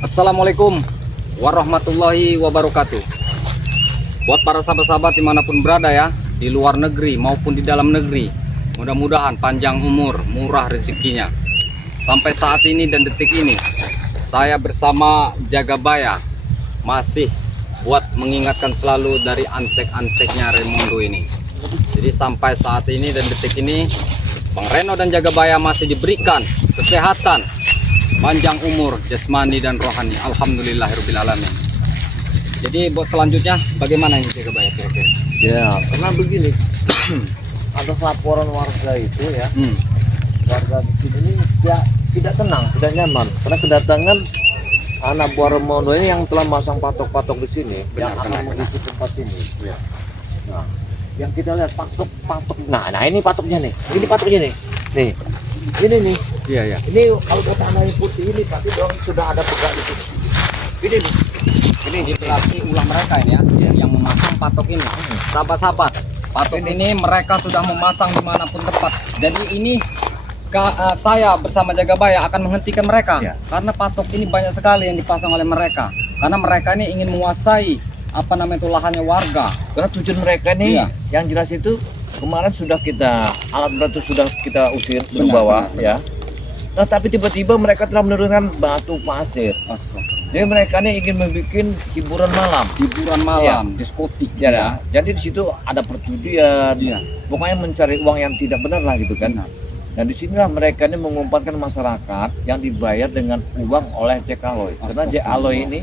Assalamualaikum warahmatullahi wabarakatuh. Buat para sahabat-sahabat dimanapun berada ya, di luar negeri maupun di dalam negeri, mudah-mudahan panjang umur, murah rezekinya. Sampai saat ini dan detik ini, saya bersama Jagabaya masih buat mengingatkan selalu dari antek-anteknya Raymondo ini. Jadi sampai saat ini dan detik ini, Bang Reno dan Jagabaya masih diberikan kesehatan, panjang umur jasmani dan rohani. Alhamdulillahirrahmanirrahim. Jadi buat selanjutnya bagaimana ini Jagabaya kira-kira? Ya, karena begini, ada laporan warga itu ya, warga di sini ini tidak tenang, tidak nyaman, karena kedatangan anak buah Raymondo ini yang telah masang patok-patok di sini, yang akan mengisi tempat ini. Ya. Nah, yang kita lihat patok-patok, nah ini patoknya nih, ini patoknya nih, ini nih, Iya ya. ini kalau kata anak yang putih ini pasti dong sudah ada pegang di sini. Ini nih. Ini berarti ulah mereka ini ya, yang memasang patok ini. Sahabat-sahabat, patok ini mereka sudah memasang dimanapun tempat. Jadi ini saya bersama Jagabaya akan menghentikan mereka Ya. karena patok ini banyak sekali yang dipasang oleh mereka. Karena mereka ini ingin menguasai itu lahannya warga. Karena tujuan mereka nih, Iya. yang jelas itu kemarin sudah kita alat berat itu sudah kita usir ke bawah ya. Nah, tapi tiba-tiba mereka telah menurunkan batu pasir. Jadi mereka ini ingin membuat hiburan malam. Hiburan malam, diskotik Ya, jadi di situ ada perjudian. Iya. Pokoknya mencari uang yang tidak benar lah gitu kan. Benar. Dan disinilah mereka ini mengumpulkan masyarakat yang dibayar dengan uang oleh Jack Aloy. Karena Jack Aloy ini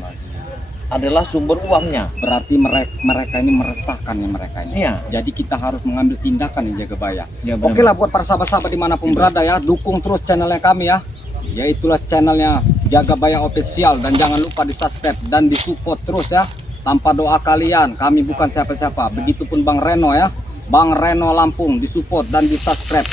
adalah sumber uangnya. Berarti mereka ini meresahkan ya mereka ini. Iya. Jadi kita harus mengambil tindakan nih Jagabaya. Ya, benar. Oke lah buat para sahabat-sahabat dimanapun berada ya, dukung terus channelnya kami ya. Yaitulah channelnya Jagabaya Official, dan jangan lupa di subscribe dan di support terus ya. Tanpa doa kalian kami bukan siapa-siapa. Begitupun Bang Reno ya, Bang Reno Lampung, di support dan di subscribe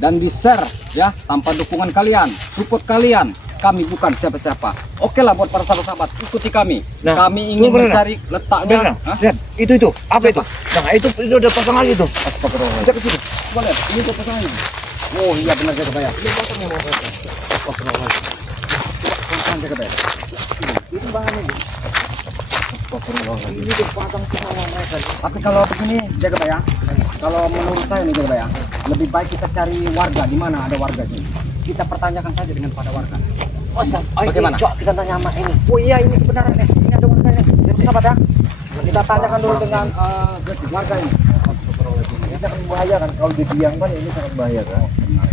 dan di share ya. Tanpa dukungan kalian, support kalian, kami bukan siapa-siapa. Oke lah buat para sahabat-sahabat, ikuti kami. Nah, Kami ingin bener, mencari letaknya. Benar. Lihat, itu apa Siapa? itu? Nah, itu udah pasang lagi tuh. Astagfirullah. Cek ke situ. Coba lihat, ini tuh pasangannya. Oh iya benar Jagabaya. Ini pasang yang mau pasang. Astagfirullah. Pasangan Jagabaya. Ini bahannya nih. Astagfirullah. Ini dipasang semua mereka. Tapi kalau begini Jagabaya, kalau menurut saya nih Jagabaya, lebih baik kita cari warga. Di mana ada warga sini, kita pertanyakan saja dengan pada warga. Oh, Bagaimana? Coba kita tanya sama ini. Oh iya ini kebenaran nih, ini ada warganya. Jadi sahabat ya, kita tanyakan dulu dengan warga ini. Ini sangat membahayakan kalau didiamkan, ini sangat membahayakan.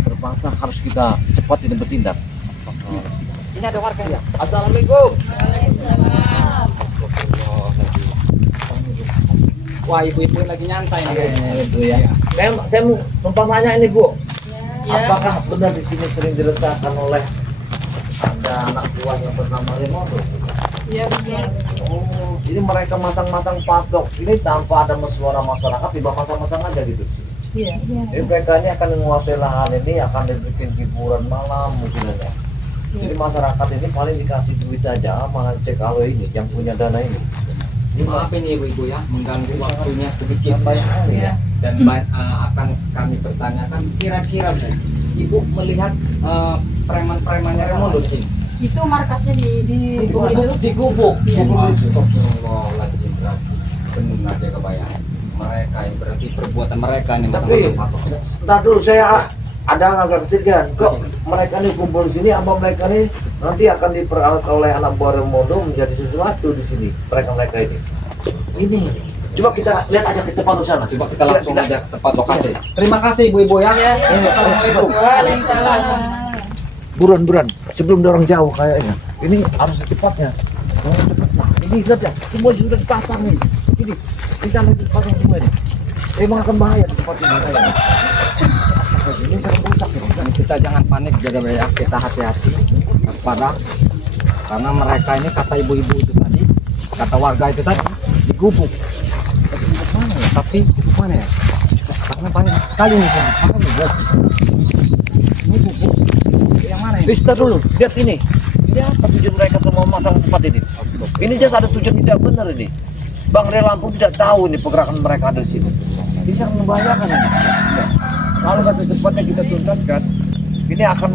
Terpaksa harus kita cepat ini bertindak. Ini ada warganya. Assalamualaikum. Wah ibu-ibu lagi nyantai nih. Itu ya. Saya mau numpang nanya ini Bu. Apakah benar di sini sering diresahkan oleh ada anak buah yang bernama Raymondo? Iya benar. Oh, ini mereka masang-masang patok ini tanpa ada suara masyarakat, tiba masang-masang aja gitu. Iya. Jadi mereka ini akan menguasai lahan ini, akan dibikin hiburan malam mungkin ya. Jadi masyarakat ini paling dikasih duit aja sama Jack Aloy ini yang punya dana ini. Ini Maaf ini ibu-ibu ya, mengganggu waktunya sedikit baik sekali ya. dan akan kami pertanyakan kira-kira Bu, Ibu melihat preman-premannya Raymondo di sini? Itu markasnya di Digubuk. Iya. Astagfirullahaladzim, berarti benar Jagabaya. Mereka ini berarti perbuatan mereka nih Tapi masang-masang patok. sebentar dulu, saya ada agak kecurigaan. Kok mereka ini kumpul di sini, apa mereka ini nanti akan diperalat oleh anak buah Raymondo menjadi sesuatu di sini? Mereka ini. Ini. Coba kita lihat aja ke tempat sana. Coba kita langsung aja ke tempat lokasi. Terima kasih ibu-ibu ya. Assalamualaikum. Waalaikumsalam. Buruan, sebelum dorong jauh kayaknya. Ini harus secepatnya. Nah, ini lihat ya, semua sudah dipasang nih. Ini, kita nanti pasang semua ini. Emang akan bahaya di tempat ini kayaknya. Ini jangan rusak ya. Dan kita jangan panik Jagabaya, kita hati-hati waspada karena mereka ini kata ibu-ibu itu tadi, kata warga itu tadi digubuk. Tapi gubuk mana ya? Karena banyak sekali nih kan. Makanya buat ini gubuk yang mana ini? Lihat dulu, lihat ini. Ini apa tujuan mereka semua masang tempat ini? Ini jelas ada tujuan tidak benar ini. Bang Reno Lampung tidak tahu nih pergerakan mereka ada di sini. Ini sangat membahayakan ini. Kalau kata cepatnya kita tuntaskan, ini akan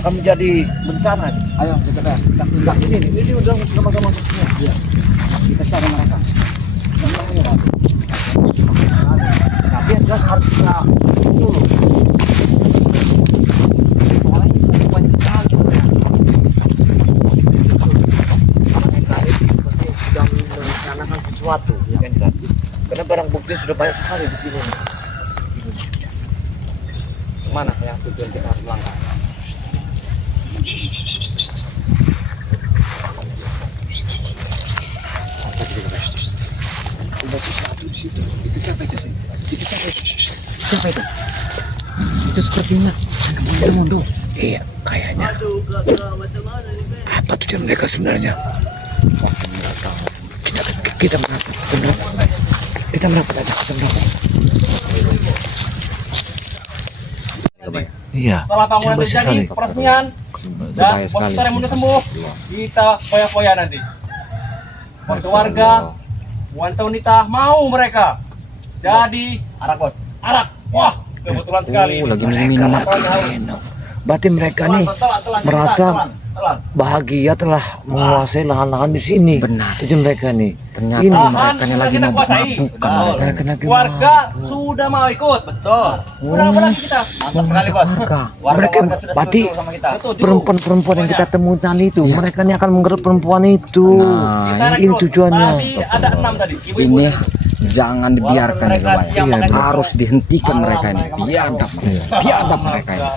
akan menjadi bencana. Ayo kita tindak. Ini udah sama-sama semua. Iya. Kita cari mereka. Tapi yang jelas harus kita dulu. Soalnya itu banyak sekali. Mereka itu seperti sudah merencanakan sesuatu, yang jelas. Karena barang bukti sudah banyak sekali di sini. Mana yang tujuan kita harus melangkah? Itu siapa itu sih? Itu siapa itu? Siapa itu? Itu sepertinya anak Mondo. Iya, kayaknya. Apa tujuan mereka sebenarnya? Kita merapat, kita merapat aja, kita merapat. Iya, Setelah bangunan coba terjadi sekali. peresmian dan bos Raimundo sembuh, kita foya-foya nanti. Warga-warga, wanita-wanita mau mereka jadi Arakos. arak. Wah, kebetulan sekali. Lagi minum. Berarti mereka nih merasa bahagia telah menguasai lahan-lahan di sini. Benar. Tujuan mereka nih. Ternyata Ini mereka sudah lagi kita kuasai. mabuk-mabukan. mereka lagi Warga sudah mau ikut. Betul. Udah lagi kita. Mantap sekali, Bos. Mereka Warga-warga sudah berarti setuju sama kita. Setuju. perempuan-perempuan yang kita temukan itu, Iya. mereka ini akan menggerut perempuan itu. Kita Nah, ini rekrut. tujuannya. Tadi ada 6 tadi. Ibu-ibu ini tadi. jangan dibiarkan ya, Mereka Pak. siap Iya, pakai Harus dihentikan Malam mereka ini. mereka Biadab, biadab mereka ini.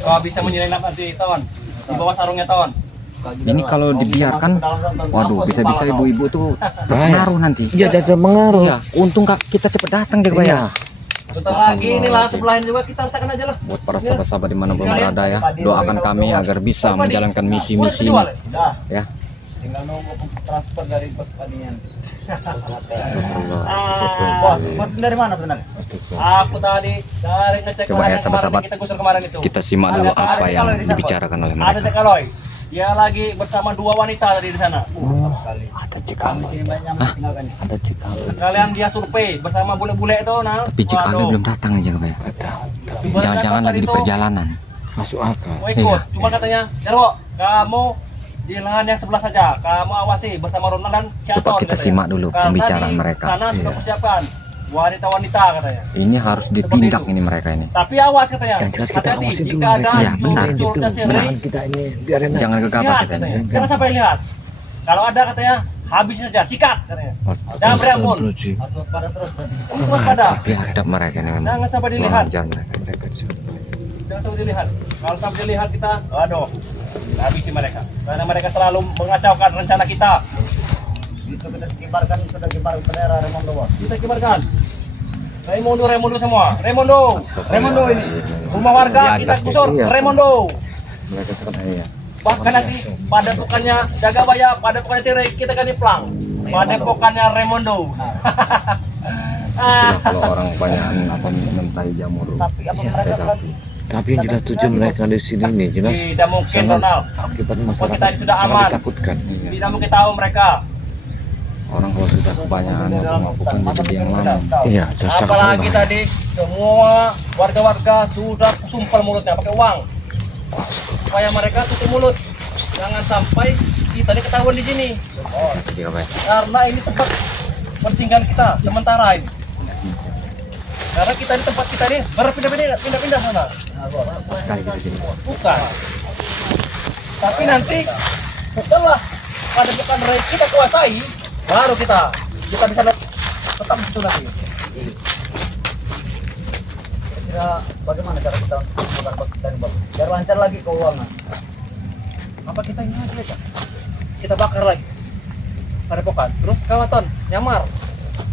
Kau bisa menyelinap nanti, Ton. Di bawah sarungnya, Ton. Ini kalau dibiarkan, waduh, bisa-bisa ibu-ibu tuh terpengaruh nanti. Iya, jadi mengaruh. Iya, untung kita cepet datang deh, Pak ya. Iya. Bentar lagi inilah sebelahin juga kita letakkan aja lah. Buat para sahabat-sahabat dimanapun berada ya, doakan kami agar bisa menjalankan misi-misi ini. Dah. Ya. Tinggal nunggu transfer dari pos pertanian. Bos dari mana sebenarnya? Aku tadi dari ngecek Coba ya, lahan yang sahabat-sahabat. kemarin kita gusur kemarin itu. Kita simak dulu apa yang dibicarakan oleh Ada mereka. Cekaloy. Dia lagi bersama 2 wanita tadi di sana. Ada cikal. Ada cikal. Kalian dia survei bersama bule-bule itu, nah. Tapi jika Waduh. Ale belum datang nih, Pak. Jangan-jangan lagi di perjalanan. Masuk akal. Mau ikut, Iya. cuma katanya, Jarwo, kamu di lahan yang sebelah saja, kamu awasi bersama Ronald dan Cianton. Coba kita katanya. simak dulu Karena pembicaraan di mereka. Sana sudah Iya. persiapan wanita-wanita katanya. Ini harus ditindak ini mereka ini. Tapi awas katanya, Yang jelas kita hati-hati awasin dulu jika ada Iya, benar. curcurnya Itu sirih, menahan kita ini biar enak. Jangan gegabah lihat kita katanya. ini. Jangan sampai lihat. Kalau ada katanya, habis saja, sikat katanya. Jangan berampun. Harus waspada terus. Terus waspada. Biadab mereka ini memang. Jangan sampai dilihat. Mengajar mereka. Jangan sampai dilihat. Kalau sampai dilihat kita, aduh, kita habisi mereka. Karena mereka selalu mengacaukan rencana kita. Itu kita kibarkan, sudah kibar bendera Raimundo, Bos. Kita kibarkan. Raimundo semua. Raimundo ini. Rumah warga kita gusur. Iya. Raimundo. Mereka sekarang iya. Bahkan nanti pada pokannya Jagabaya, pada pokannya Sirih, kita ganti plang. Pada pokannya Raimundo. Itulah kalau orang banyak apa mentai jamur. Tapi apa mereka kan Tapi yang jelas tujuan mereka di sini nih jelas Tidak mungkin, sangat Ronald. akibat kita masyarakat ini sudah sangat aman. ditakutkan. Tidak mungkin tahu mereka. Orang kalau sudah kebanyakan melakukan jadi yang lama. Iya, jasa Apalagi tadi semua warga-warga sudah sumpel mulutnya pakai uang. Supaya mereka tutup mulut. Jangan sampai kita ini ketahuan di sini. Iya, Pak. Karena ini tempat persinggahan kita sementara ini. Karena kita di tempat kita ini berpindah-pindah sana. Sekali gitu sini. Bukan. Tapi nanti setelah pada bukan kita kuasai, baru kita bisa tetap di situ nanti. kira bagaimana cara kita melakukan pos pertanian, Bos? Biar lancar lagi keuangan. Apa kita ini aja? Kita bakar lagi. Padepokan. Terus kawaton nyamar.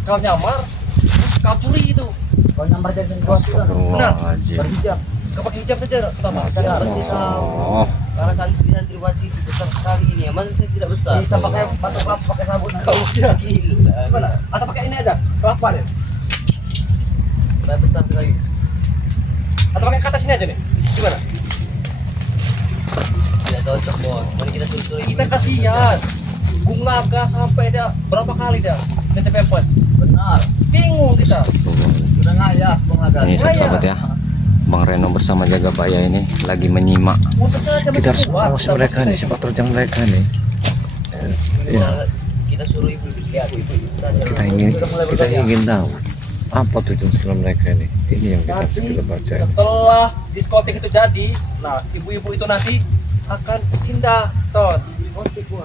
Kau nyamar, terus kau curi itu. Kau nyamar jadi sesuatu kan? Astagfirullahaladzim. Berhijab. Kau pakai hijab saja pertama. Kita harus tahu. Oh, Karena santri santriwati itu besar sekali ini ya, masa saya tidak besar? Kita pakai batuk lampu, pakai sabun. Kau kira Gila. gimana? Atau pakai ini aja. Kelapa deh. Saya besar sekali. Atau pakai kata sini aja nih. Gimana? Tidak cocok, Bos. Mari kita susul Kita kasihan. Bung Naga sampai dia berapa kali dah jadi pempes. benar. Bingung kita. Sudah ngayas Bung Naga. ini sahabat ya. Bang Reno bersama Jagabaya ini lagi menyimak. Kita harus mengawasi mereka nih, siapa terjang mereka nih. Ya, Kita suruh ibu lihat ibu. kita ingin tahu apa tujuan sebenarnya mereka ini. Ini yang kita baca. Setelah diskotik itu jadi, nah ibu-ibu itu nanti akan pindah, Ton.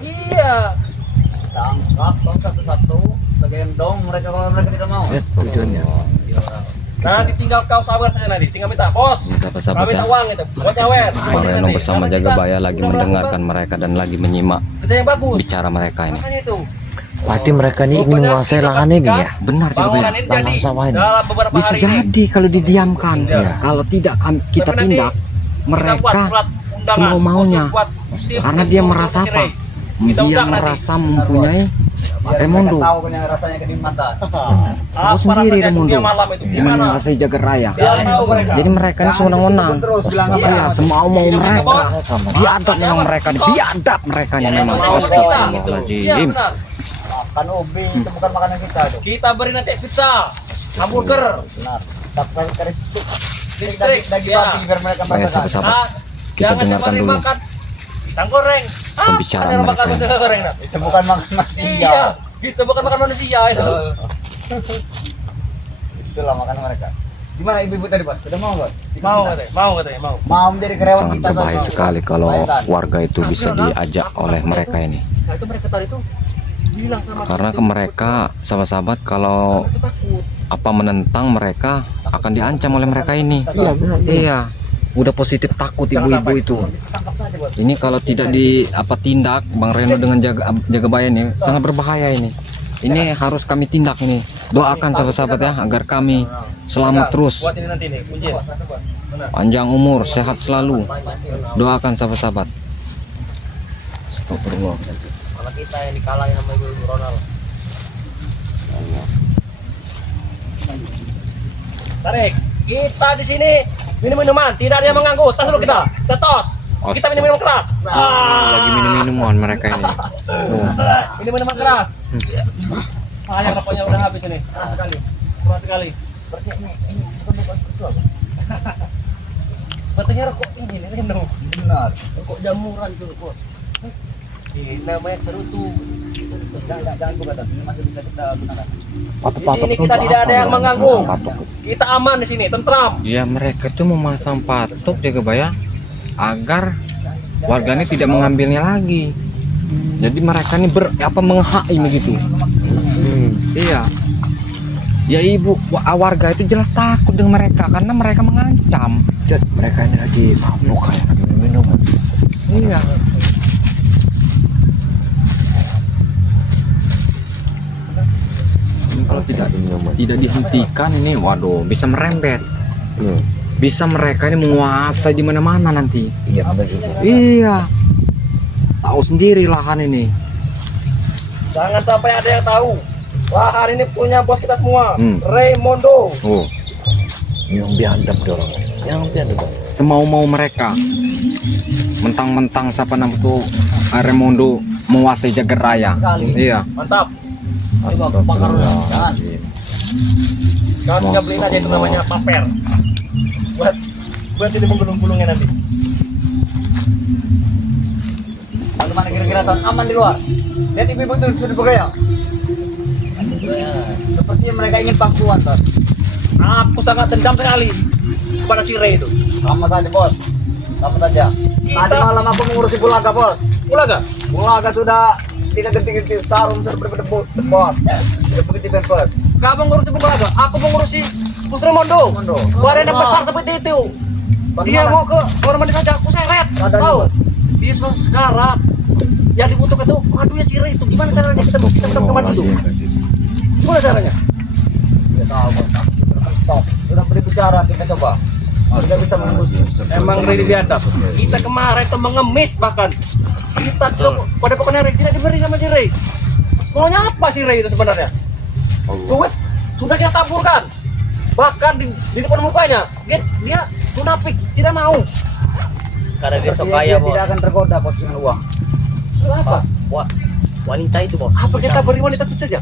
Iya. Tangkap satu-satu, gendong mereka kalau mereka tidak mau. Ya, tujuannya. Nanti tinggal kau sabar saja nanti, tinggal minta bos. Ini sahabat-sahabat Kami ya. minta uang itu, buat nyawer. Bang Reno bersama Jagabaya lagi mendengarkan mereka dan lagi menyimak Kerja yang bagus. bicara mereka ini. Makanya itu. Berarti mereka ini ingin menguasai lahan ini ya. Benar Jagabaya. Bangunan ini Tanam jadi sawah ini. dalam beberapa Bisa hari ini. jadi kalau didiamkan. Iya. Kalau tidak kita Tapi nanti tindak kita buat mereka surat undangan semau-maunya. khusus buat sip Karena dia untuk merasa Bos apa? Kiri. Kita Dia undang nanti. merasa mempunyai Remondo. Tahu Tahu sendiri Remondo. malam itu gimana? Menguasai jagat raya. Biar tahu mereka. Jadi mereka ini sewenang-wenang. Iya, semau-mau mereka. Biadab memang mereka, biadab mereka ini memang. Iya, Astagfirullahaladzim. benar. Makan ubi itu bukan makanan kita tuh. Kita beri nanti pizza, hamburger, Benar. Dapat karistik. listrik, Daging ya. babi biar mereka Baik makan. sahabat-sahabat, Ah, kita jangan dengarkan cuma dulu makan pisang goreng. pembicaraan ada orang makan mereka. pisang goreng nah. Itu bukan makan manusia. Iya, kita bukan makan manusia itu. Itulah makanan mereka. Gimana ibu-ibu tadi, Bos? Sudah mau, Bos? Mau katanya, mau. Mau menjadi karyawan Sangat kita. berbahaya Bos? sekali kalau Bayangkan. warga itu bisa diajak oleh mereka ini. Nah itu mereka tadi tuh bilang sama Karena ke mereka sahabat-sahabat kalau mereka takut. apa menentang mereka akan diancam oleh mereka ini. Iya, benar. Iya, udah positif takut ibu-ibu itu. Tangkap saja, Bos. Ini kalau tidak di apa tindak Bang Reno dengan Jagabaya ini sangat berbahaya ini. Ini harus kami tindak ini. Doakan sahabat-sahabat ya agar kami selamat terus, Buat ini nanti nih, kunci. panjang umur, sehat selalu. Doakan sahabat-sahabat. Astagfirullah. Kalau kita yang dikalahin sama Ibu Ronald. Tarik. Kita di sini minum minuman, tidak ada yang mengganggu. Tas dulu kita. Kita tos. Kita minum minuman keras. Lagi minum-minuman mereka ini. Minum minuman keras. Sayang rokoknya udah habis ini. Sekali. Kurang sekali. Berarti ini bukan betul. Sepertinya rokok ini minum. Benar. Rokok jamuran itu rokok. Ini namanya cerutu. Jangan buka dan ini masih bisa kita gunakan. Di sini kita tidak ada yang mengganggu. Kita aman di sini, tentram. Ya mereka tuh memasang patok Jagabaya agar warganya tidak mengambilnya lagi. Jadi mereka ini menghai begitu. Iya. Ya ibu warga itu jelas takut dengan mereka karena mereka mengancam. Jadi mereka ini lagi mabuk kayak lagi minum. Iya. Ini kalau tidak dihentikan ini, waduh, bisa merembet. Bisa mereka ini menguasai di mana-mana nanti. Iya, benar juga. Iya. Tahu sendiri lahan ini. Jangan sampai ada yang tahu. Lahan ini punya bos kita semua, Raymondo. Oh, Yang biadab dorong. Yang biadab. semau-mau mereka. Mentang-mentang siapa nama tuh Remondo menguasai jagat raya. Iya. Mantap. Astagfirullahaladzim. Kau tinggal beliin aja itu namanya paper. Buat ini menggulung-gulungnya nanti. Bagaimana kira-kira Ton? Aman di luar? Lihat ibu-ibu itu sudah bergaya. Sepertinya mereka ingin pangkuan, Ton. Aku sangat dendam sekali kepada si Ray itu. Sama saja, Bos. Sama saja. Tadi malam aku mengurusi Bulaga, Bos. Ulaga. Bulaga sudah tidak genting-genting sarung sudah berdebu, Bos. Sudah begitu pempes. Kamu ngurusi Bulaga, aku mengurusi Bos Raymondo. Badan yang besar seperti itu. Dia mau ke kamar mandi saja, aku seret. Tahu? Dia sudah sekarat. Yang dibutuhkan itu, aduh ya si Ray itu gimana caranya kita kamar mandi itu? Gimana caranya? Tidak tahu, Bos. Stop. Sudah berbicara, kita coba. Tidak bisa menembus. Emang Ray biadab. Kita kemarin itu mengemis bahkan. Kita ke pada pokoknya Ray tidak diberi sama si Ray. Maunya apa si Ray itu sebenarnya? Duit sudah kita taburkan. Bahkan di depan mukanya dia munafik, tidak mau. Karena dia sok kaya, Bos. Tidak akan tergoda, Bos, dengan uang. Apa? Wah, wanita itu, Bos. Apa kita beri wanita itu saja?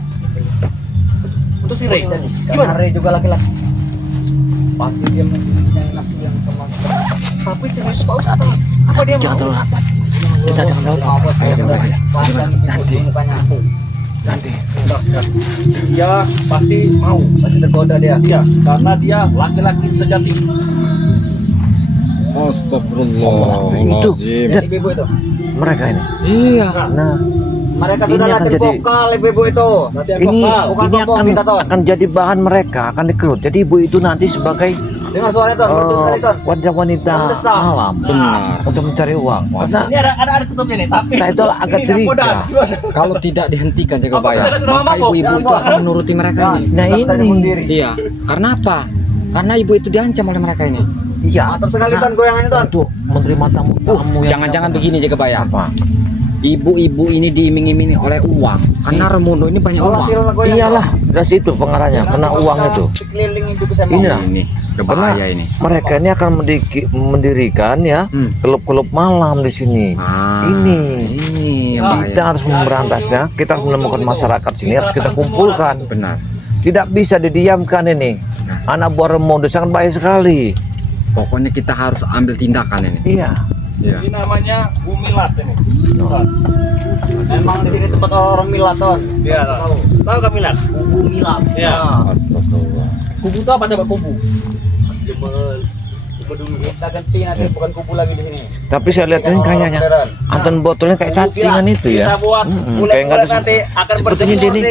Untuk si Ray. Karena Gimana? Ray juga laki-laki. Pasti dia punya nafsu yang kemakan. Tapi sini itu Pak Ustadz. Apa dia Jangan mau? terlalu lambat. Kita jangan terlalu lambat. Nanti. Nanti. Dia pasti mau, pasti tergoda dia. Iya, karena dia laki-laki sejati. Astagfirullahaladzim. Lihat Ibu itu. mereka ini. Iya. Nah, Mereka Ini sudah akan latih jadi- vokal ibu itu. Nanti yang ini vokal. Bukan ini tombol akan kita, Ton. akan jadi bahan mereka, akan dikerut. Jadi ibu itu nanti sebagai Dengar suaranya Ton, merdu sekali Ton. wanita Mendesak. malam Benar. untuk mencari uang. Karena Ini ada tutupnya nih, tapi saya itu agak ini curiga. nakoda. Gimana? Kalau tidak dihentikan jaga Apa bayar, kita ada maka mabok? ibu-ibu itu akan menuruti mereka ini. Nah ini, Iya. Karena apa? Karena ibu itu diancam oleh mereka ini. iya. Mantap sekali Ton goyangannya Ton. Untuk menerima tamu-tamu yang Jangan-jangan begini jaga bayar. apa? Ibu-ibu ini diiming-imingi oleh uang. Karena Remundo ini banyak Oh, uang. latihan goyang. Iyalah, dari situ pengarahnya, kena uang itu. Sekeliling itu bisa mau. Inilah. Ini berbahaya ini. Mereka ini akan mendirikan ya klub-klub malam di sini. Ah, Ini. ini yang bahaya. Kita harus memberantasnya. Kita harus menemukan masyarakat sini, harus kita kumpulkan. Benar. Tidak bisa didiamkan ini. Anak buah Remondo sangat baik sekali. Pokoknya kita harus ambil tindakan ini. Iya. Iya. Ini namanya Gumilat ini. Ton. Memang di sini tempat orang milat Ton. Iya, tahu. Tahu kan Milat? Kubu milat. Iya. Astagfirullah. Kubu itu apa coba kubu? Jemel. Kubu dulu. Kita ganti nanti bukan kubu lagi di sini. Tapi saya lihat ini kayaknya Anton botolnya kayak cacingan itu ya. Kita buat Kayak nggak ada nanti akan sepertinya dia ini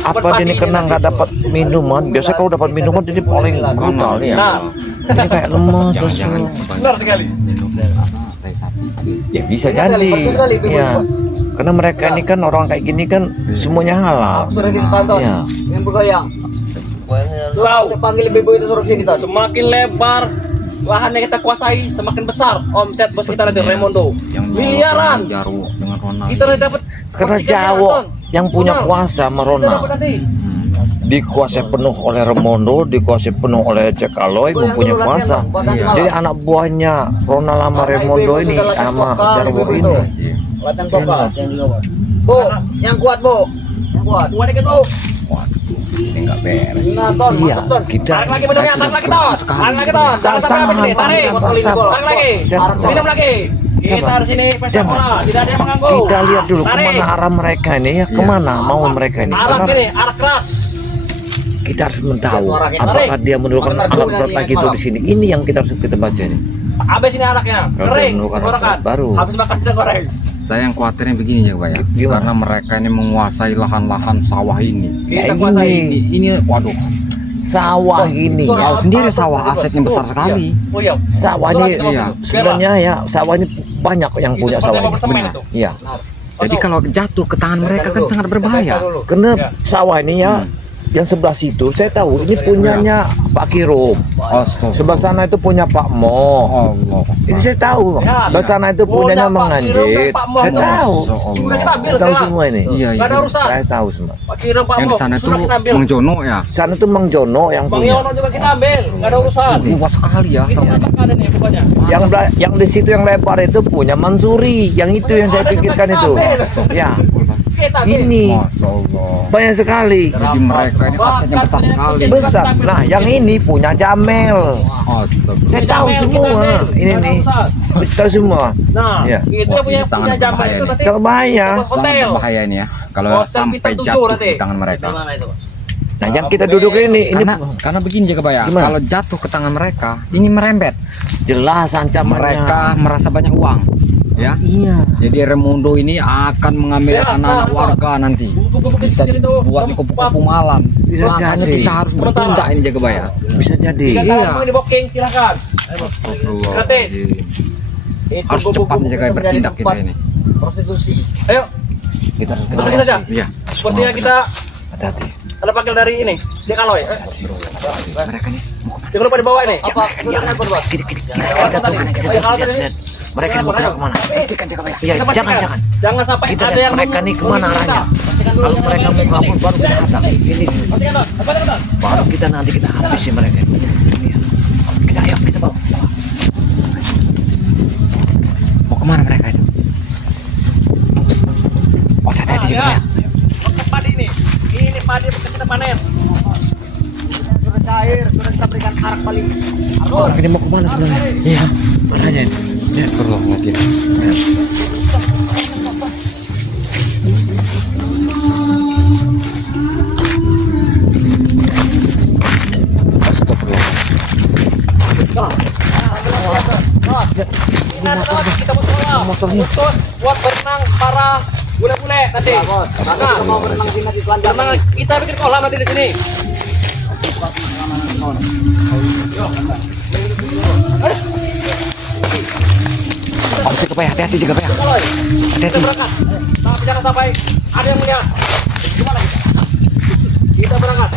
apa dia ini kena nggak dapat minuman. Biasanya kalau dapat minuman dia paling brutal ya. Nah, Ini kayak lemes terus. Jangan-jangan benar sekali. minum tai sapi. Ya bisa Betul jadi. sekali, betul. Ya. Karena mereka ini kan orang kayak gini kan semuanya halal. Aku sudah di depan Ton. Iya. Yang bergoyang. Wow. Kita panggil ibu itu suruh sini Ton. Semakin lebar lahan yang kita kuasai, semakin besar omset bos kita nanti Remondo. Yang Miliaran. Jarwo dengan Ronaldo. Kita nanti dapat Karena percikan Jawa Ton. yang punya Benar. kuasa Kita Merona dapat nanti. dikuasai penuh oleh Remondo, dikuasai penuh oleh Jack Aloy, mempunyai kuasa. Iya. Jadi anak buahnya Ronald sama Remondo ini sama Jarwo ini. Latihan vokal. Bu, yang kuat Bu. Yang kuat. Dua dikit tuh. Ini enggak beres. Nah Ton, Iya, masuk Ton. kita Tarik lagi benarnya, tarik lagi Ton. Tarik lagi Ton. Jangan sampai habis nih, tarik. Tarik lagi. Minum lagi. Kita di sini pesta Jangan. bola, tidak ada yang mengganggu. Kita lihat dulu Tarik. kemana arah mereka ini ya, kemana mau mereka ini. Arah Karena ini, arah keras. kita harus tahu Suaranya. apakah dia menurunkan Tarik. alat berat lagi itu di sini. Ini yang kita harus kita baca ini. Habis ini anaknya, Kalau kering, dia menemukan tenggorokan. alat baru. Habis makan pisang goreng. Saya yang khawatirnya begini ya, Pak ya. Gimana? Karena mereka ini menguasai lahan-lahan sawah ini. Ya, Kita kuasai. Ini waduh. Sawah ini Tahu ya. sendiri sawah asetnya besar sekali. Oh iya. Sawah Surat ini kita iya. waktu itu. sebenarnya ya sawah ini banyak yang Itu punya seperti sawah apa ini. persemen itu? Iya. Jadi kalau jatuh ke tangan mereka kan sangat berbahaya. Karena Iya. sawah ini ya yang sebelah situ saya tahu ini punyanya Pak Kirum. Astaga. Sebelah sana itu punya Pak Mo. Allah. Ini saya tahu. Ya. Sebelah sana itu Punya punyanya Pak Menganjit. Kirum dan Pak Mo. Saya tahu. Sudah kita ambil Saya tahu sekarang. semua ini. Iya, Nggak ada iya. urusan. Saya tahu semua. Pak Kirim, Pak Yang Mo, di sana tuh sudah kita ambil. Bang Jono ya. Sana tuh Mang Jono yang Bang punya. Yono juga kita ambil, nggak ada urusan. Luas sekali ya. Ini acak ada nih pokoknya. Yang di situ yang lebar itu punya Mansuri. Yang itu yang saya pikirkan itu. Ya, Kita ambil. ini Masya Allah. banyak sekali. Jadi mereka ini asetnya besar sekali. Besar. Nah, yang ini punya Jamel. Astaga. Saya tahu Jamel, semua. kita ambil. Ini Nggak ada nih. urusan. Saya tahu semua. Nah, Iya. itu Wah, yang punya ini sangat jamban berbahaya itu nih. nanti. Sangat bahaya. Sangat Hotel. berbahaya ini ya. Kalau Hotel sampai bintang 7 jatuh nanti. di tangan mereka. Mana itu? Nah, yang kita duduk ini Karena begini jaga bayar. Gimana? Kalau jatuh ke tangan mereka, ini merembet. jelas ancamannya. Mereka merasa banyak uang. Ya. Iya. Jadi Remundo ini akan mengambil Ya, anak-anak Pak. warga nanti. Buku-buku Bisa kecil itu, dibuat di kupu-kupu malam. Bisa Makanya jadi. kita harus Sementara. bertindak ini jaga bayar. Bisa jadi. Jika Iya. kalian mau di booking, silakan. Gratis. Itu Harus buku-buku cepat jaga menjadi bertindak kita tempat ini. Prostitusi. Ayo, Kita harus kita pergi saja. Iya. Sepertinya kita Hati-hati. ada panggil dari ini, Jack Aloy. Mereka nih. Jangan lupa dibawa ini. Apa? Kira-kira berbuat? Kira-kira tuh kan kita lihat. Mereka mau kira kemana? Hentikan jaga bayar. Iya, Kita pastikan. jangan. Jangan sampai Kita ada lihat yang mereka nih kemana membunuh arahnya. kita. Pastikan dulu Kalau jangan mereka ada mau yang kabur baru kita hadang. Ini Pastikan, Don. Pastikan, Don. baru kita nanti kita habisi mereka. Iya. Kita ayo kita bawa. Mau kemana mereka itu? Oh, hati-hati juga Ya. ya. Untuk padi ini. Ini padi bekas kita panen. cair, sudah kita berikan arak paling Orang ini mau kemana sebenarnya? Iya, makanya ini. Ya, perlu lagi. Astagfirullah. Ini nanti kita motornya khusus buat berenang para bule-bule nanti. Nah, mau berenang sini di selanjutnya. berenang kita bikin kolam nanti di sini. Awas jaga Pak, ya. Hati-hati jaga Pak, ya. Kalau kita Hati-hati. berangkat, tapi jangan sampai ada yang melihat. Gimana kita? Kita berangkat.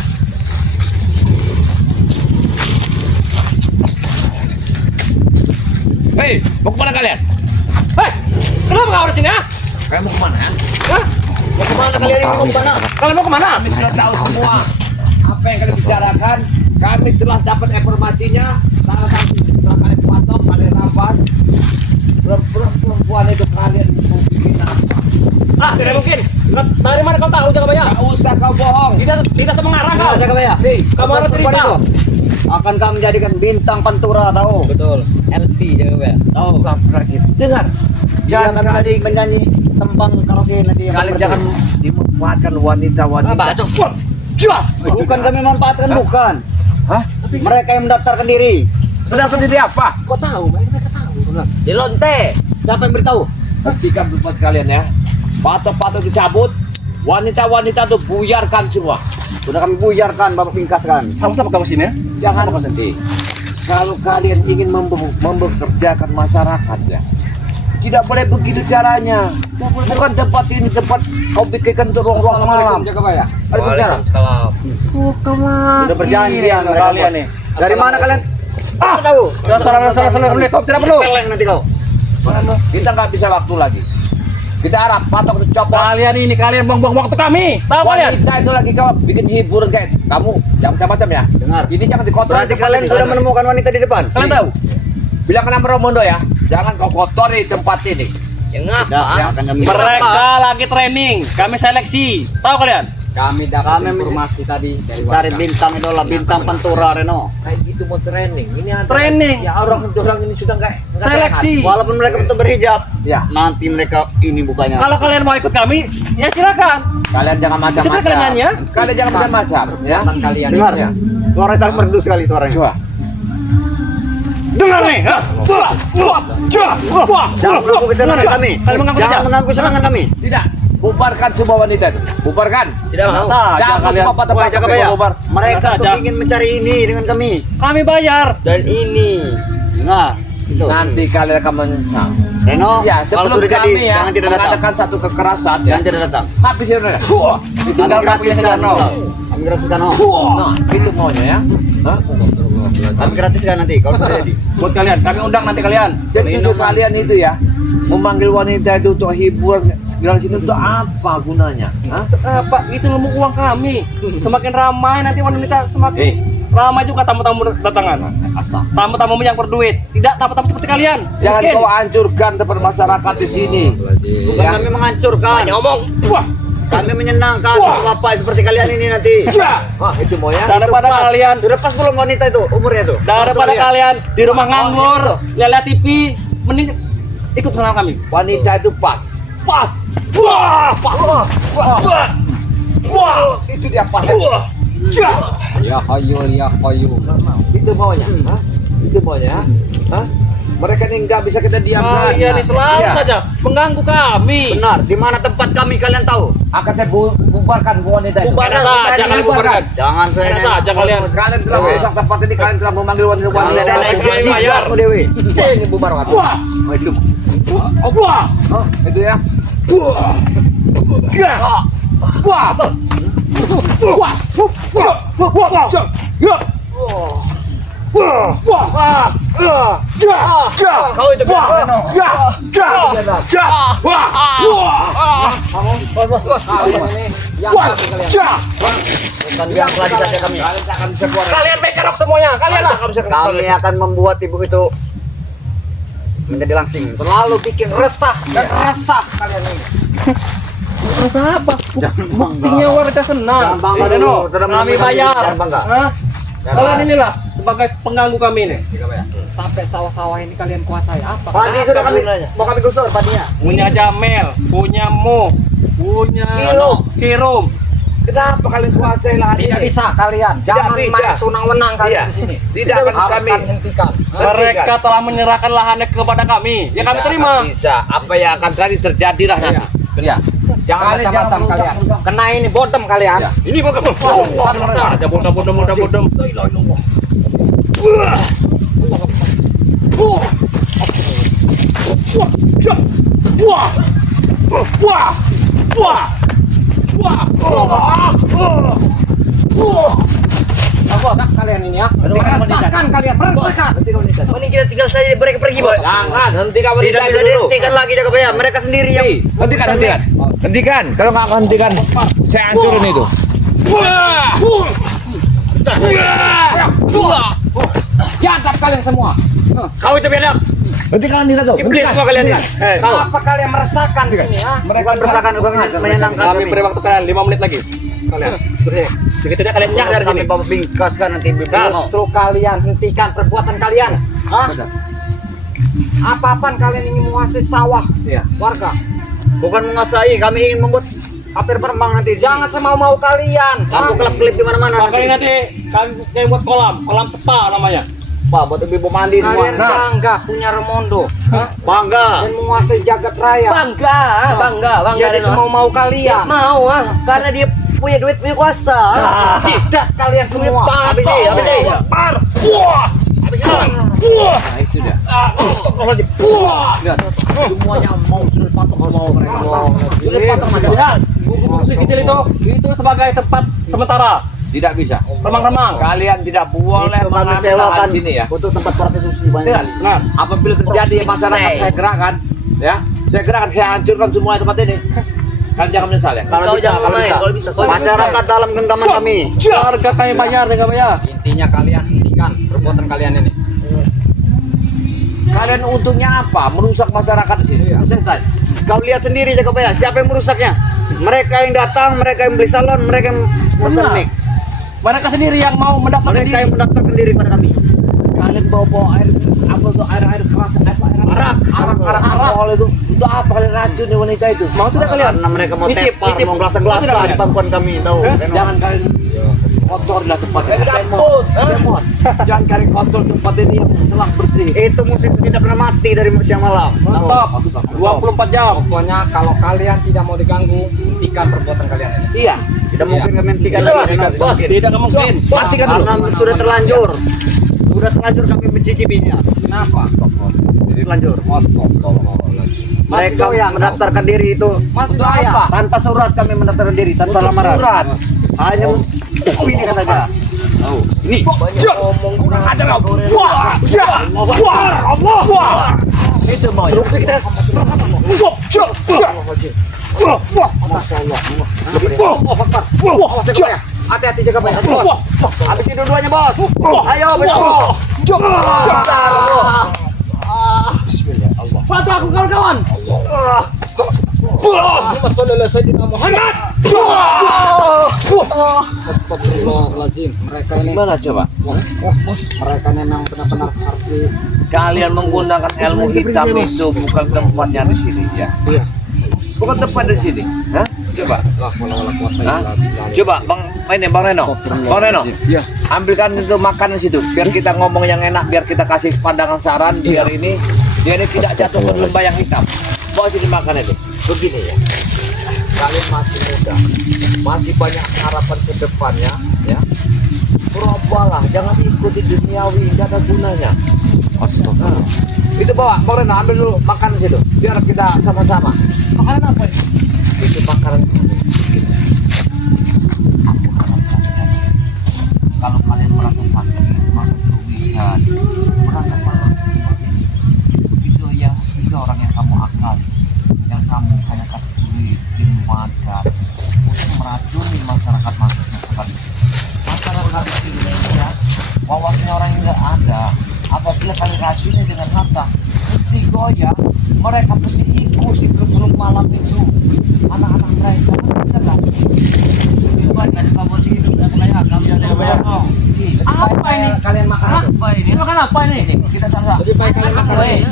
Hei, mau kemana kalian? Hei, kenapa kau di sini ya? Kalian mau kemana? Hah? Mau kemana kalian ini? Mau kemana? Kalian mau kemana? Kami sudah tahu semua apa yang kalian bicarakan. Kami telah dapat informasinya. Salah satu setelah kalian patok, kalian rampas. Perempuan itu kalian mau bikin apa? Ah, tidak mungkin. Dari mana kau tahu Jaga Baya? Gak usah kau bohong. Tidak semengarang kau. Jaga Baya. Hei, Kamu harus cerita. Akan kami jadikan bintang pantura tahu. betul. LC Jaga Baya. Tahu. Dengar. Jangan kami menyanyi tembang karaoke nanti yang Kalian berdua. jangan dimanfaatkan wanita-wanita. Bukan kami manfaatkan, bukan. Hah? Mereka yang mendaftarkan diri. Pendapat diri apa? Kau tahu, mereka tahu. Di lonte. Siapa yang beritahu? Sikap buat kalian ya. Patok-patok dicabut. Wanita-wanita itu buyarkan semua. Sudah kami buyarkan, Bapak pingkaskan. Sama-sama kamu sini ya. Jangan berhenti. Kalau kalian ingin membekerjakan masyarakat ya, tidak boleh begitu caranya. Bukan tempat ini tempat kau pikirkan untuk ruang-ruang malam. Assalamualaikum, Jaga Baya. Ada bicara. Sudah perjanjian mereka, kalian Bos. nih. Dari mana kalian? Ah, tahu. Salah, tidak perlu. Keleng nanti kau. Kita nggak bisa waktu lagi. Kita arak patok dicopot. Kalian buang-buang waktu kami. Tahu kalian? Wanita itu lagi kau bikin hiburan kayak kamu. Jangan macam-macam ya. Dengar. Ini jangan dikotor. Berarti kalian sudah menemukan wanita di depan? Kalian tahu? Bilang ke nama Romondo ya. Jangan kau kotori tempat ini. Akan kami Mereka lagi training, kami seleksi. Tahu kalian? Kami dapat informasi tadi dari cari bintang idola, bintang pantura Reno. Kayak gitu mau training. Ini ada Training. Ya orang ini sudah nggak Seleksi. Walaupun mereka betul berhijab, Ya. nanti mereka ini bukannya. Kalau kalian mau ikut kami, ya silakan. Kalian jangan Silakan macam-macam. kalian nyanyi ya. Kalian jangan macam-macam ya. Kalian Dengar ya. ya. Suara sangat merdu sekali suaranya. Coba. Dengar nih. Jangan mengganggu kesenangan kami. Kalian mengganggu Jangan saja. mengganggu kesenangan kami. Tidak. Bubarkan semua wanita itu. Bubarkan. Tidak mau. Saja Jangan kalian. cuma Wah, patah-patah Jaga kayak Baya. bubar. Mereka Saja. tuh ingin mencari ini dengan kami. Kami bayar. Dan ini. Nah, itu. Nanti kalian akan menyesal. Reno, Ya, kalau sebelum sudah jadi, kami ya jangan tidak datang. mengadakan satu kekerasan ya. Jangan tidak datang. Habis ya udah. Tinggal gratiskan, no. Kami gratiskan, no. Nah, itu maunya ya. Hah? Kami gratiskan nanti kalau sudah jadi. Buat kalian, kami undang nanti kalian. Jadi itu kalian itu ya memanggil wanita itu untuk hiburan segala sini untuk apa gunanya? Hah? Pak, itu ilmu uang kami. Semakin ramai nanti wanita semakin ramai juga tamu-tamu datangan. Asal. Tamu-tamu yang berduit, tidak tamu-tamu seperti kalian. Jangan Miskin. kau hancurkan tempat masyarakat di sini. Bukan kami menghancurkan. ngomong. Wah, Kami menyenangkan Wah. bapak seperti kalian ini nanti. Wah, itu mau ya. daripada Pas. kalian Sudah pas belum wanita itu umurnya tuh? daripada Betul, ya? kalian di rumah nganggur, lihat TV, mending ikut bersama kami. Wanita itu pas. Pas. Wah, pas. Wah. Wah. Itu dia pas. Ya hayul ya qayyum. Itu maunya. Hah? Itu maunya. Hah? Mereka ini nggak bisa kita diamkan. Kalian ini selalu Iya. saja mengganggu kami. Benar, di mana tempat kami kalian tahu? Akan saya bubarkan wanita itu. Bubarkan. Saja kalian bubarkan. Jangan saya Enak saja kalian. Kalian telah Dewi. merusak tempat ini. Kalian telah memanggil wanita. Kalian ada Kalian bayar. kamu Dewi. Ini bubar waktu. Wah. Oh, itu. Wah. Oh, itu ya. Wah. Wah. Wah. Wah. Ya. Kau itu bukan yang lagi saja kami. Kalian becerok semuanya, kalian lah. Kami akan membuat ibu itu menjadi langsing. Selalu bikin resah dan resah kalian ini. Rasa apa? Jangan bangga. Buktinya warga senang. Jangan bangga Reno, dulu, sudah kami menang bayar. jangan bangga. Hah? Kalian inilah sebagai pengganggu kami nih. Sampai sawah-sawah ini kalian kuasai apa? Padi sudah kami mau kami gusur padinya. Punya Jamel, punya Mo, punya Kirum. Kenapa kalian kuasai lahan Tidak ini? bisa kalian. Tidak Jangan bisa. main sunang-wenang Iya. kalian di sini. Tidak akan kami. hentikan. Mereka telah menyerahkan lahannya kepada kami. Ya kami Tidak terima. akan bisa. Apa yang akan terjadi terjadilah nanti. Iya. Jangan Kalian macam-macam jangan kalian. merusak. Kena ini bodem kalian. Ini bukan ada bodem. Apa kalian ini ya? Berantakan kalian, berantakan. Mending kita tinggal saja mereka pergi, Bos. Jangan, hentikan Tidak wanita bisa itu dulu. dihentikan lagi Jakabaya. Mereka sendiri yang Hentikan. Hentikan. Kalau nggak hentikan, saya hancurin itu. Jantap kalian semua. Kau itu biadab. Hentikan wanita tuh. Iblis semua kalian ini. Tahu? Apa kalian meresahkan di sini ya? Mereka bersakan menyenangkan Kami beri waktu kalian 5 menit lagi. Kalian. Begitu dia kalian nyak dari sini. Kami bawa bingkaskan nanti Justru kalian hentikan perbuatan kalian. Hah? Apa-apaan kalian ingin menguasai sawah warga? Bukan menguasai, kami ingin membuat apir berembang nanti. Jangan semau-mau kalian. Kamu kelap-kelip di mana-mana. Makanya nanti kami buat kolam spa namanya. Pak, buat ibu mandi semua. Kalian bangga punya Remondo. Hah? Bangga. Dan menguasai jagat raya. Bangga Jadi semau-mau kalian. mau karena dia punya duit, punya kuasa. Tidak kalian semua. Habis ini, habis ini. Par. Wah. Habis ini. Wah. Nah, itu dia. Wah. Lihat, semuanya mau sudah patok mau mereka. Sudah patah lihat. Buku-buku kecil itu sebagai tempat sementara. Tidak bisa. Remang-remang. Kalian tidak boleh Itu kami mengambil sewakan lahan sini ya. untuk tempat prostitusi banyak Lihat, kali. Nah, apabila terjadi masyarakat saya gerakkan, ya, saya gerakkan, saya hancurkan semua tempat ini. Kalian jangan menyesal ya. Kalau bisa, kalau bisa. Masyarakat dalam genggaman kami. harga kami bayar dengan bayar. Intinya kalian hentikan perbuatan kalian ini. Kalian untungnya apa? Merusak masyarakat di sini. Saya Kau lihat sendiri Jakabaya, siapa yang merusaknya? Mereka yang datang, mereka yang beli salon, mereka yang pesan mic. Mereka sendiri yang mau mendapatkan Mereka yang mendaftarkan diri pada kami. kalian bawa air apa tuh air keras arak Arak. itu apa kalian racun nih wanita itu Mau tidak kalian? Karena mereka mau Icip, tepar, icip. mau gelas-gelas Mau tidak di kalian? pangkuan kami, tahu. jangan kalian kotor lah tempatnya Demon. Jangan kalian kotor tempat ini yang telah bersih Itu musik tidak pernah mati dari siang malam. Stop. 24 jam. Pokoknya kalau kalian tidak mau diganggu, hentikan perbuatan kalian ini. iya Tidak mungkin kami hentikan Tidak, lagi. Bos, tidak mungkin. matikan dulu Karena sudah terlanjur. Sudah terlanjur kami mencicipinya. Kenapa? Terlanjur. Mereka doyan, mendaftarkan diri itu Masih doyan. tanpa surat kami mendaftarkan diri, tanpa lamaran. surat. Hanya pilih saja. Ini. Kurang ajar kau. Wah. Wah. itu mau ya Hati-hati jaga banyak. Habis itu dua-duanya, Bos. Ayo, besok. Bantu aku kawan-kawan. Astagfirullahaladzim. Mereka ini gimana coba mereka memang benar-benar arti. kalian menggunakan ilmu hitam itu bukan tempatnya di sini ya bukan tempat di sini hah coba Hah? Coba Bang Reno, ambilkan itu makan di situ, biar kita ngomong yang enak, biar kita kasih pandangan saran, biar ini dia ini tidak jatuh ke lembah yang hitam. Bawa sini makan itu. Begini ya, kalian masih muda, masih banyak harapan ke depannya, ya. Berubahlah, jangan ikuti duniawi, tidak ada gunanya. Astaga. Itu bawa, Bang Reno, ambil dulu makan di situ, biar kita sama-sama. Makanan apa ini? Itu makanan kami. Kalau kalian merasa sakit, merasa kerugian, merasa malu, itu ya, itu orang yang kamu akal, yang kamu hanya kasih duit, dimanfaatkan untuk meracuni masyarakat masyarakat ini ya, wawasannya orang yang nggak ada. Apabila kalian racuni dengan harta, mesti goyah, mereka mesti ikut di grup malam itu, anak-anak mereka, benar nggak? Apa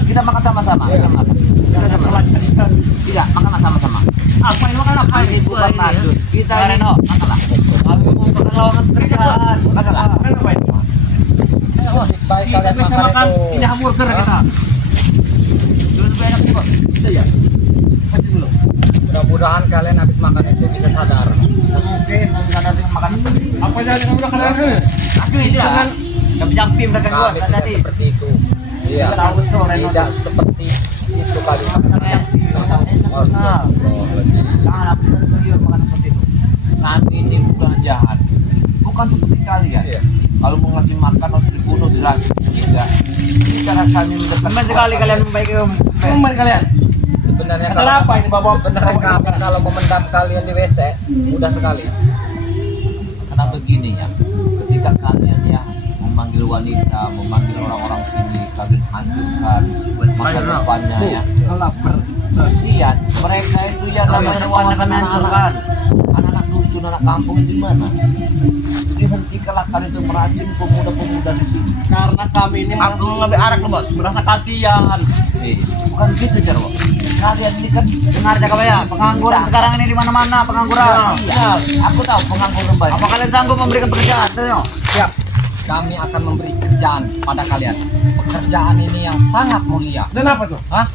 kita makan sama-sama. Kita makan. Kita sama-sama. Tidak, makanlah sama-sama. Apa ini makan apa Ini bukan maksud. Kita ini makanlah. Kami mau pertolongan kerjaan. Makanlah. Makan apa ini? Baik Kita kalian bisa makan makan itu. ini hamburger kita. Dulu lebih enak sih, Bos. Iya. Kasih dulu. Mudah-mudahan kalian habis makan itu bisa sadar. Oke, mau sadar dengan makan. Apa jangan kamu udah kenal? Aduh, itu lah. Kami jampi mereka dua Kami tidak tadi. seperti itu. Iya. Tahu itu, Reno. Tidak seperti itu kali. Nah, jangan aku serius makan seperti itu. Kami ini bukan jahat, bukan seperti kalian. Iya. Kalau mau ngasih makan harus dibunuh diracun. Tidak. Ini cara kami mendekat. Sekali kalian membaiki Teman kalian. Sebenarnya Acara apa ini bawa? sebenarnya kami kalau memendam kalian di WC mudah sekali. Karena begini ya, ketika kalian ya memanggil wanita, memanggil orang-orang sini, kalian hancurkan masa depannya ya. Kasihan, mereka itu ya namanya anak-anak anak dusun, anak kampung di mana? Dihentikanlah kalian itu meracun pemuda-pemuda di sini. Karena kami ini Aku ngambil arak lo, Bos. merasa kasihan. Bukan gitu, Jarwo. Kalian ini kan dengar jaga ya, pengangguran sekarang ini di mana-mana pengangguran. Iya. Aku tahu pengangguran banyak. Apa kalian sanggup memberikan pekerjaan? Tanya. Siap. Kami akan memberi kerjaan pada kalian. Pekerjaan ini yang sangat mulia. Dan apa tuh? Hah?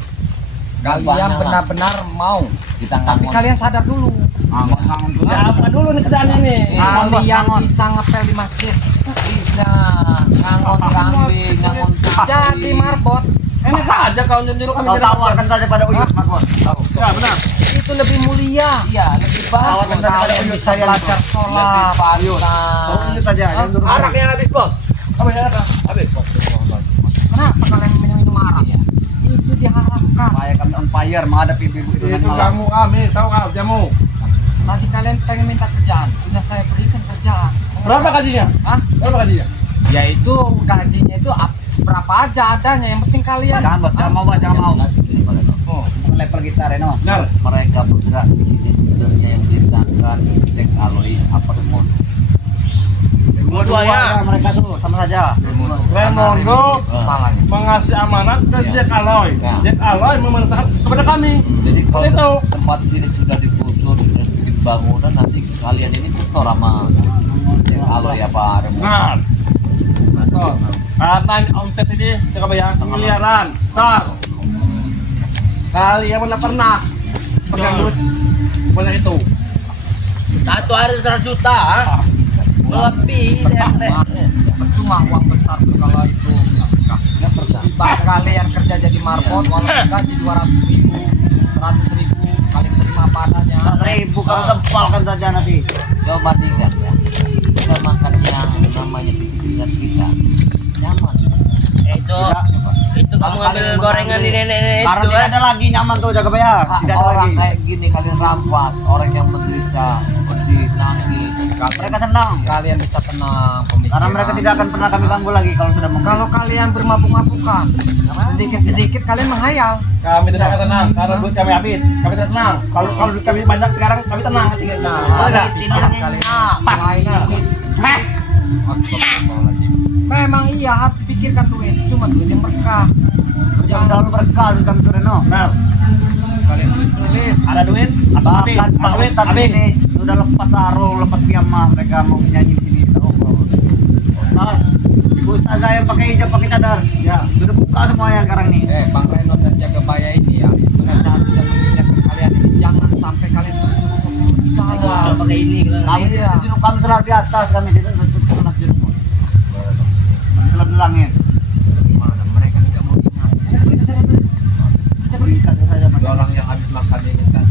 Kalian benar-benar mau. Kita Tapi kalian sadar dulu. ngangon dulu. Ya, apa dulu nih kerjaan ini? Kalian bisa ngepel di masjid. Bisa ngangon kambing, ngangon sapi. Jadi marbot. Enak saja kau nyuruh kami Kau jadi tawarkan saja pada Uyut, Mas. Tahu. Ya benar. Itu lebih mulia. Iya, lebih bagus. Tawarkan saja pada Kalian Uyut. bisa Belajar sholat. Lebih pantas. Itu saja. yang dulu. Araknya habis, Bos. Apa ya? Habis. Kenapa kalian minum arak? Iya. Itu diharamkan. Saya kan on fire menghadapi ibu itu Itu kamu kami, tahu kau jamu. Nanti kalian pengen minta kerjaan. Sudah saya berikan kerjaan. Berapa gajinya? Hah? Berapa gajinya? Yaitu gajinya itu seberapa aja adanya. Yang penting kalian. Jangan, Bos. Jangan mau, Bos. Jangan mau. Oh, bukan level kita, Reno. Benar. Mereka bergerak di sini sebenarnya yang diceritakan Tek Aloi apa Remon. Dua-duanya mereka tuh sama saja. Remondo Kepalanya. mengasih amanat ke Iya. Jack Aloy. Ya. Jack Aloy memerintahkan kepada kami. Jadi kalau Itu. tempat sini sudah digusur, sudah bikin bangunan, nanti kalian ini setor sama Tek Aloi apa Remon. Nah, betul. Karena ini omset ini coba ya miliaran, besar. Kalian mana pernah pegang duit banyak itu? Satu hari 100 juta. Lebih Percuma uang besar tuh kalau itu Nggak pernah. tiba kalian kerja jadi marbot walaupun gaji 200.000 100.000 kalian terima padanya. 1.000 kalau sempalkan saja nanti. Coba bandingkan ya. Kita makan yang namanya piringan kita nyaman. Itu itu kamu ngambil gorengan di nenek Karena itu tidak kan. ada lagi nyaman tuh jaga bayar. Tidak ada orang kayak gini kalian rampas, orang yang menderita, sedih, nangis. Mereka senang. Kalian bisa tenang pemikiran. Karena mereka tidak akan pernah kami ganggu lagi kalau sudah membeli. Kalau kalian bermabuk-mabukan sedikit-sedikit kalian menghayal. Kami tidak akan tenang karena duit kami habis. Kami tidak tenang. Kalau duit kami banyak sekarang kami tenang. Boleh nggak? Tidak kalian selain duit. Astagfirullahaladzim. Memang iya harus pikirkan duit, cuma duit yang berkah. Jangan selalu berkah di kami Reno. Nah, Kalian tulis. ada duit, atau habis, Bahkan ada Pak duit, Ustadz habis. ini sudah lepas sarung, lepas piyama, mereka mau nyanyi di sini. Tahu kok. Nah, Ibu Ustazah yang pakai hijab, pakai cadar. ya. Sudah buka semuanya sekarang nih. Bang Reno dan Jaga Baya ini ya, penasehat dan mengingatkan kalian ini jangan sampai kalian terjerumus di dalam. Coba pakai ini Kami Iya. tidak terjun, kami selalu di atas, kami tidak pernah terjerumus. Selalu di langit. Gimana? Mereka tidak mau ingat. Kita berikan saja pada Orang yang habis makan ini kan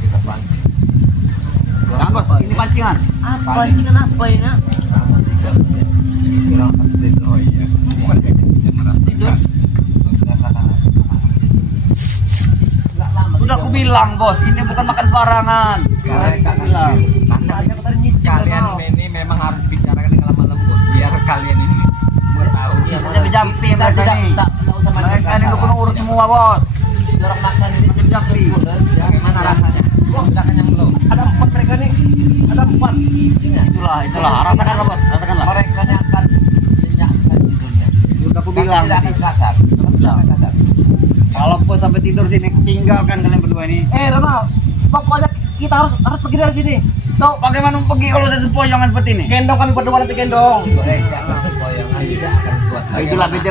kita pancing. Jangan, Bos, ini pancingan. apa pancingan apa ini? Nak? Oh iya. Tidur. Sudah aku bilang, Bos, ini bukan makan sembarangan. Kalian ini memang harus dibicarakan dengan lemah lembut biar kalian ini tahu. Jadi jampi mereka ini. Mereka ini lu urus semua, Bos. Orang makan ini Jadi jampi. Bagaimana rasanya? Sudah kenyang belum? Ada 4 mereka nih. Ada 4. Itulah. Rasakanlah, Bos. Rasakanlah. Mereka akan nyenyak sekali tidurnya. Sudah aku bilang. Tidak akan kasar. tinggalkan kalian berdua ini. Ronald, pokoknya kita harus pergi dari sini. Tuh, Bagaimana mau pergi kalau ada sempoyongan seperti ini? gendong kami berdua nanti gendong.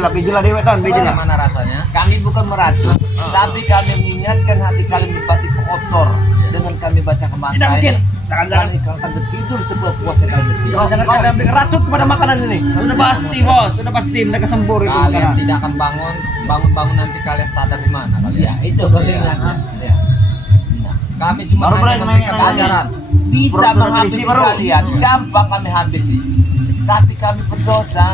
Bijilah dewa tahun, bijilah. Mana rasanya? Kami bukan meracun, tapi kami mengingatkan hati kalian berarti kotor dengan kami baca kematian. Tidak mungkin. Kami akan tertidur sebuah puasa kami. Jangan kalian beri racun kepada makanan ini. Sudah pasti bos, sudah pasti tidak kesembur itu. Kalian makanan. tidak akan bangun nanti kalian sadar di mana kalian. Ya, itu keringatnya. Ya. Kami cuma Baru hanya mulai memberikan main- pelajaran. Bisa Pura-pura menghabisi terisi baru. kalian, gampang kami habisi. Tapi kami berdosa.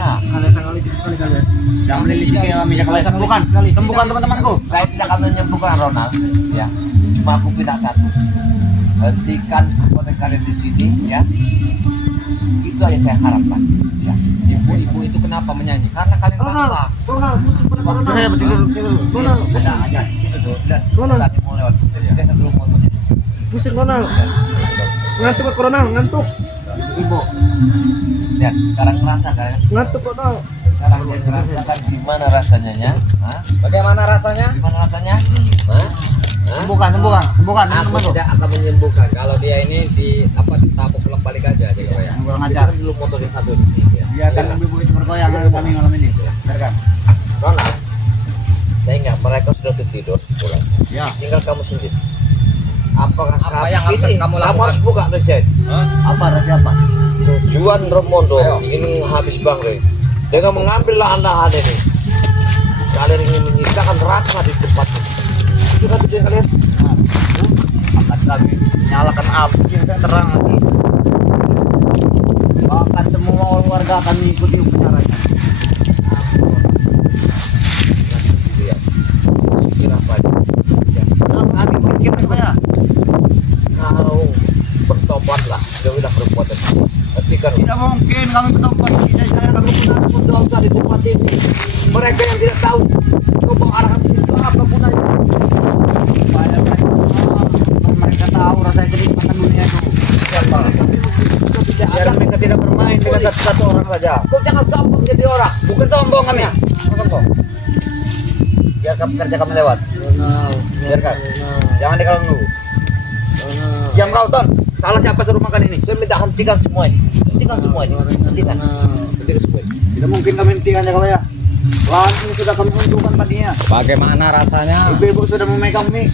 Jangan melilit kami, kalian sembuhkan. Sembuhkan teman-temanku. Saya tidak akan menyembuhkan Ronald, ya. Cuma aku pindah satu. Hentikan perbuatan kalian di sini, ya. Itu aja saya harapkan. Ya. Ibu-ibu itu kenapa menyanyi? Karena kalian basah. Saya bertidur. Ada aja. Itu tuh. Tadi mau lewat. Kita dulu motornya. Pusing Ronald. Ngantuk Ronald, ngantuk. Ibu. Lihat, sekarang ngerasa kan? Ngantuk Ronald. Sekarang dia ngerasakan gimana rasanya, ya? Hah? Bagaimana rasanya? Gimana rasanya? Hah? Sembuhkan Aku tidak akan menyembuhkan kalau dia ini ditabuk bolak-balik aja ya. Kurang ajar. Kita dulu motorin satu di sini, ya. Biarkan ibu itu bergoyang kami malam ini. Biarkan. Ronald, saya ingat mereka sudah tertidur pulang. Ya. Tinggal kamu sendiri. Apakah Apa yang harus ini, kamu kamu lakukan? harus buka reset. Apa rahasia apa? Tujuan Romondo Ayo. ingin habis Bang Rey. Dengan mengambil lahan-lahan ini, kalian ingin menyisahkan rasa di tempat ini. Itu kan tujuan kalian? Akan kami nyalakan api yang terang lagi. Bahkan semua warga akan mengikuti upacaranya. Lihat. Kira apa? Ya. Kami berpikir apa ya? Kalau bertobatlah, jauhilah perbuatan. Hentikan. Tidak mungkin kami bertobat. Tidak saya kami benar berdosa di tempat ini. Mereka yang tidak tahu kau bawa arah ke situ apa gunanya? Supaya mereka tahu rasa kenikmatan dunia itu. Siapa? Biar mereka tidak bermain dengan satu orang saja. Kau jangan sombong jadi orang. Bukan sombong kami. Sombong. Biarkan kerja kami lewat. Biarkan. Jangan dikalang dulu. Diam kau Ton. Salah siapa suruh makan ini? Saya minta hentikan semua ini. Hentikan semua ini. Hentikan. Hentikan semua ini. Tidak mungkin kami hentikan kalau ya. Lahan ini sudah kami untukkan tadinya. Bagaimana rasanya? Ibu-ibu sudah memegang mie.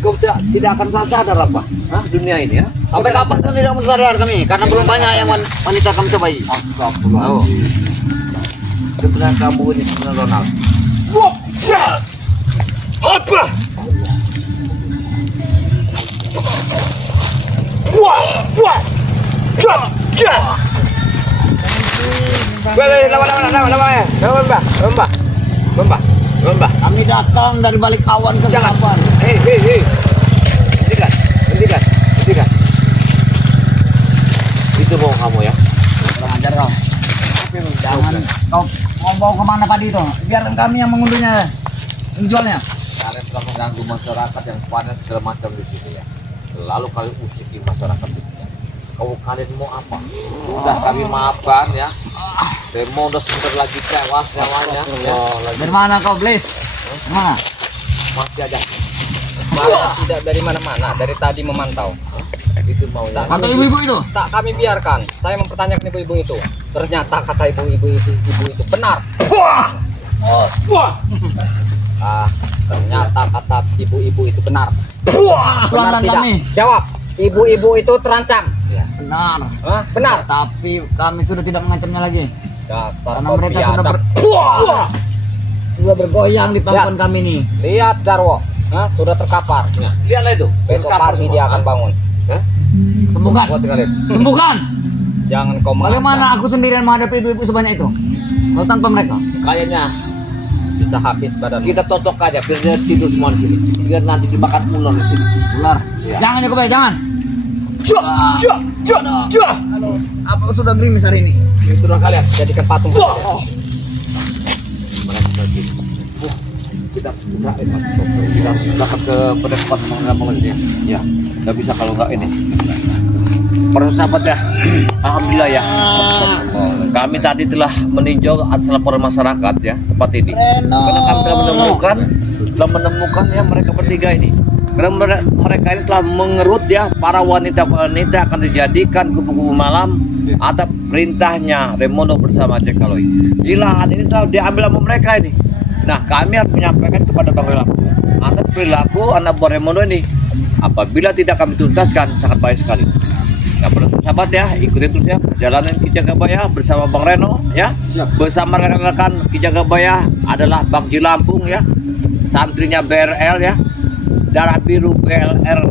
Kau tidak akan sadar apa? Hah? Dunia ini, ya? Sampai kapan kami tidak sadar kami? Karena belum banyak yang wanita kami cobai. Astagfirullah. Sebenarnya kamu ini sebenarnya Ronald. Apa? Lomba. Kami datang dari balik awan kegelapan. Hei. Hentikan. Itu mau kamu ya? Kurang ajar kau. Jangan kau mau bawa kemana padi itu? Biarkan kami yang mengunduhnya, menjualnya. Kalian telah mengganggu masyarakat yang panen segala macam di sini ya. Lalu kalian usiki masyarakat itu. Kalian mau apa? Sudah kami maafkan ya. Demo udah sebentar lagi tewas nyawanya. Ya. Dari mana kau, Blaze? Mana? Masih aja. Saya tidak dari mana-mana, dari tadi memantau. Itu maunya. Atau ibu-ibu itu? Tak kami biarkan. Saya mempertanyakan ibu-ibu itu. Ternyata kata ibu-ibu itu benar. Ternyata kata ibu-ibu itu benar. Benar Tuan tidak? kami. Jawab. Ibu-ibu itu terancam. Benar. Hah? Benar. Tapi kami sudah tidak mengancamnya lagi. Dasar Karena kau mereka sudah biadab. sudah bergoyang di pangkuan kami nih. Lihat Jarwo. Hah? Sudah terkapar. Lihatlah itu. Besok Terkapar pagi semua. dia akan bangun. Sembuhkan. Buat kalian. Sembuhkan. Jangan kau mengancam. Bagaimana aku sendirian menghadapi ibu-ibu sebanyak itu? Kalau tanpa mereka. Kayaknya Bisa habis badan. kita totok aja biar dia tidur semua di sini. Biar nanti dimakan ular di sini. Ular. Iya. Jangan ya Kobe, jangan. Apa sudah gerimis hari ini? Itulah kalian. Jadikan patung. Kita sudah kita dapat ke pada tempat pengenalan ya. Ya, nggak bisa kalau nggak ini. Para sahabat ya, alhamdulillah ya. Kami tadi telah meninjau atas laporan masyarakat ya tempat ini. Karena kami telah menemukan telah menemukan ya mereka bertiga ini. Karena mereka ini telah mengerut ya para wanita-wanita akan dijadikan kubu-kubu malam atas perintahnya Remono bersama Cekaloy. Di lahan ini telah diambil sama mereka ini. Nah, kami harus menyampaikan kepada Bang Lampung atas perilaku anak buah Remono ini. Apabila tidak kami tuntaskan, sangat baik sekali. Nah, sahabat ya, ikutin terus ya perjalanan Ki Jagabaya bersama Bang Reno ya. Bersama rekan-rekan Ki Jagabaya adalah Bang Ji Lampung ya, santrinya BRL ya. Darah biru BLR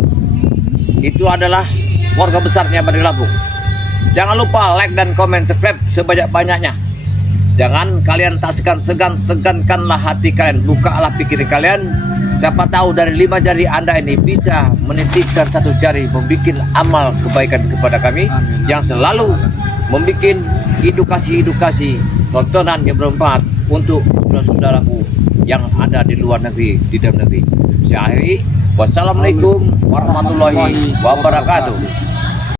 itu adalah warga besarnya Bani Lampung. Jangan lupa like dan komen, subscribe sebanyak-banyaknya. Jangan kalian tak segankanlah hati kalian, bukalah pikiran kalian. Siapa tahu dari 5 jari Anda ini bisa menitipkan 1 jari membuat amal kebaikan kepada kami yang selalu membuat edukasi tontonan yang bermanfaat untuk saudara-saudaraku yang ada di luar negeri, di dalam negeri. Saya akhiri, wassalamualaikum warahmatullahi wabarakatuh.